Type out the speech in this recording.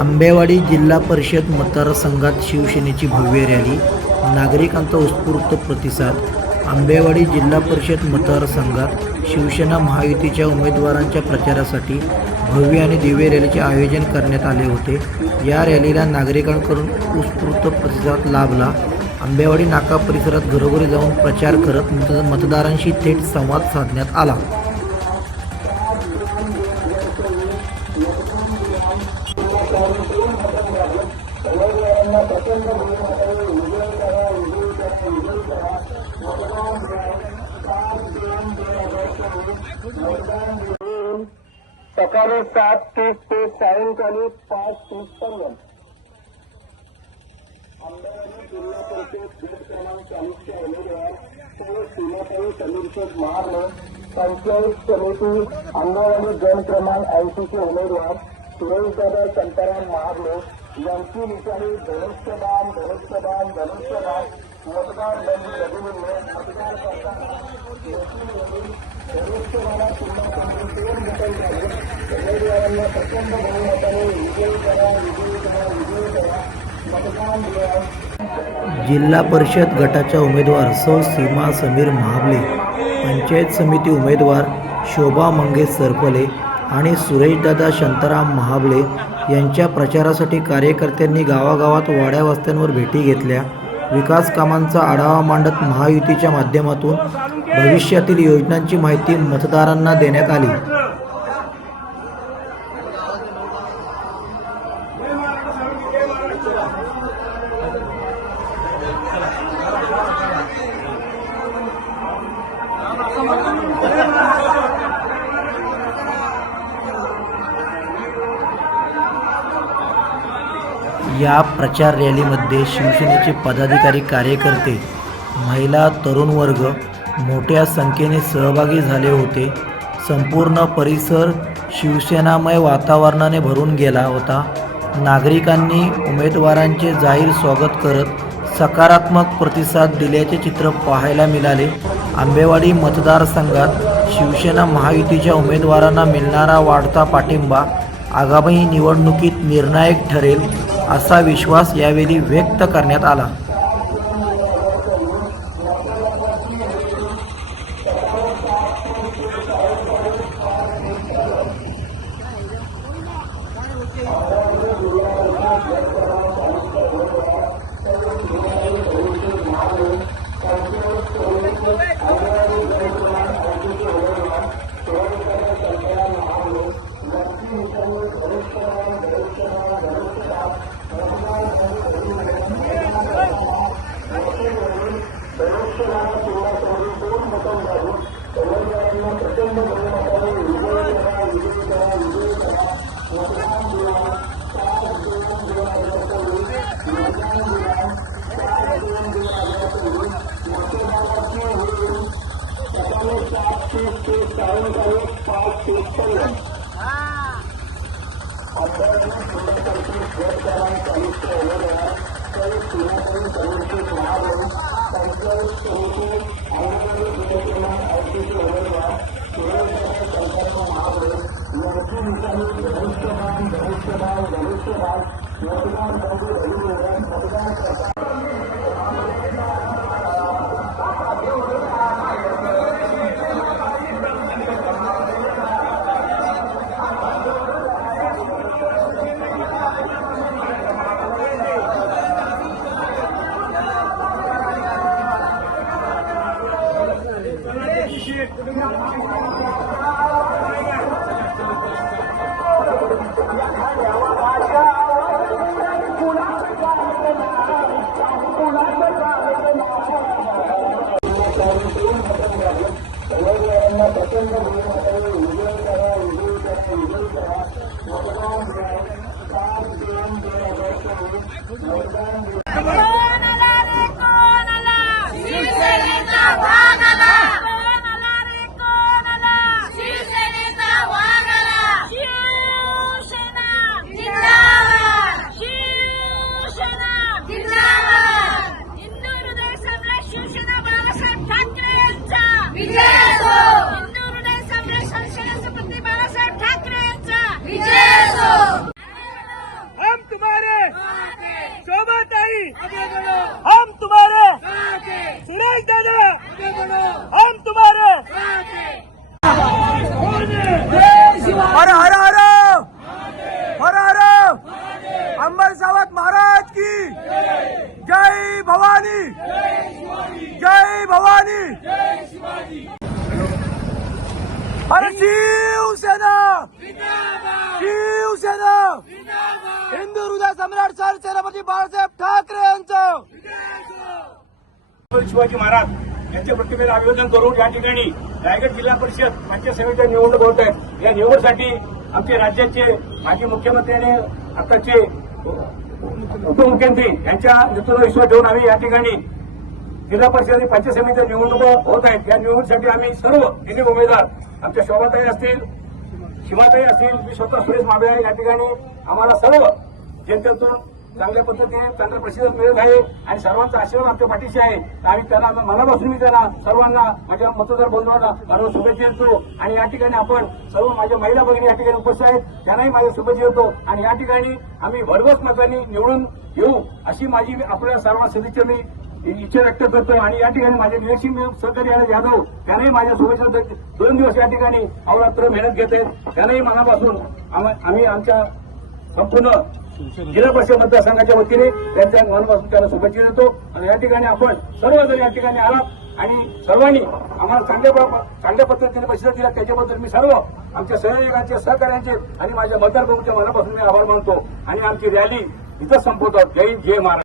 आंबेवाडी जिल्हा परिषद मतदारसंघात शिवसेनेची भव्य रॅली, नागरिकांचा उत्स्फूर्त प्रतिसाद। आंबेवाडी जिल्हा परिषद मतदारसंघात शिवसेना महायुतीच्या उमेदवारांच्या प्रचारासाठी भव्य आणि दिव्य रॅलीचे आयोजन करण्यात आले होते। या रॅलीला नागरिकांकडून उत्स्फूर्त प्रतिसाद लाभला। आंबेवाडी नाका परिसरात घरोघरी जाऊन प्रचार करत मतदारांशी थेट संवाद साधण्यात आला। सकाळी 7:30 ते सायंकाळी 5:30 पर्यंत आंबेवाडी जिल्हा परिषद गट क्रमांक 40चे उमेदवार सौ सीमाताई समीरशेठ महाले, पंचायत समिती आंबेवाडी गण क्रमांक 80चे उमेदवार सुरेशदादा शांताराम महाले यांची निशाणी धनुष्यबाण मतदार बंद रघुवीरने मतदार करताना धनुष्यबाणा चिन्हासाठी 2 बटन झाले। उमेदवारांना प्रचंड बहुमताने विजयी करा मतदान द्या। जिल्हा परिषद गटाच्या उमेदवार सौ सीमा समीर महाबले, पंचायत समिती उमेदवार शोभा मंगेश सरपले आणि सुरेशदादा शांताराम महाबले यांच्या प्रचारासाठी कार्यकर्त्यांनी गावागावात वाड्या वस्त्यांवर भेटी घेतल्या। विकास कामांचा आढावा मांडत महायुतीच्या माध्यमातून भविष्यातील योजनांची माहिती मतदारांना देण्यात आली। या प्रचार रॅलीमध्ये शिवसेनेचे पदाधिकारी, कार्यकर्ते, महिला, तरुण वर्ग मोठ्या संख्येने सहभागी झाले होते। संपूर्ण परिसर शिवसेनामय वातावरणाने भरून गेला होता। नागरिकांनी उमेदवारांचे जाहीर स्वागत करत सकारात्मक प्रतिसाद दिल्याचे चित्र पाहायला मिळाले। आंबेवाडी मतदारसंघात शिवसेना महायुतीच्या उमेदवारांना मिळणारा वाढता पाठिंबा आगामी निवडणुकीत निर्णायक ठरेल असा विश्वास यावेळी व्यक्त करण्यात आला। दादा हम तुम्हारे हर हर हर हर हर अंबर सावत महाराज की जय भवानी जय भवानी अरे शिवसेना शिवसेना हिंदू हृदय सम्राट सरसेनापती बाळासाहेब ठाकरे यांचं शिवाजी महाराज यांच्या प्रतिमेला अभिवादन करून या ठिकाणी रायगड जिल्हा परिषद पंचायत समितीच्या निवडणूक होत आहेत. या निवडणुकीसाठी आमचे राज्याचे माजी मुख्यमंत्री आणि आताचे उपमुख्यमंत्री यांच्या नेतृत्वावर विश्वास ठेवून आम्ही या ठिकाणी जिल्हा परिषद आणि पंचायत समितीच्या निवडणुका होत आहेत. या निवडणुकीसाठी आम्ही सर्व तिन्ही उमेदवार आमच्या शोभाताई असतील, शिवाताई असतील, मी स्वतः सुरेश माबळे या ठिकाणी आम्हाला सर्व जनतेतून चांगल्या पद्धतीने चांगला प्रतिसाद मिळत आहे आणि सर्वांचा आशीर्वाद आमच्या पाठीशी आहे. आम्ही त्यांना मनापासून मी त्यांना सर्वांना माझ्या मतदार बंधूंना सर्व शुभेच्छा देतो आणि या ठिकाणी आपण सर्व माझ्या महिला भगिनी या ठिकाणी उपस्थित आहेत त्यांनाही माझ्या शुभेच्छा देतो आणि या ठिकाणी आम्ही भरघोस मतांनी निवडून येऊ अशी माझी आपल्या सर्व सदस्य मी इच्छा व्यक्त करतो आणि या ठिकाणी माझे निरीक्षण सहकारी यादव त्यांनाही माझ्या शुभेच्छा 2 दिवस या ठिकाणी अवरात्र मेहनत घेत आहेत त्यांनाही मनापासून आम्ही आमच्या संपूर्ण जिल्हा परिषद मतदारसंघाच्या वतीने त्यांच्या मनापासून त्यांना शुभेच्छा देतो आणि या ठिकाणी आपण सर्वजण या ठिकाणी आलात आणि सर्वांनी आम्हाला चांगल्या पद्धतीने प्रतिसाद दिला त्याच्याबद्दल मी सर्व आमच्या सहयोगांचे सहकार्यांचे आणि माझ्या मतदारसंघाच्या मनापासून मी आभार मानतो आणि आमची रॅली इथंच संपवतो. जय जय महाराज.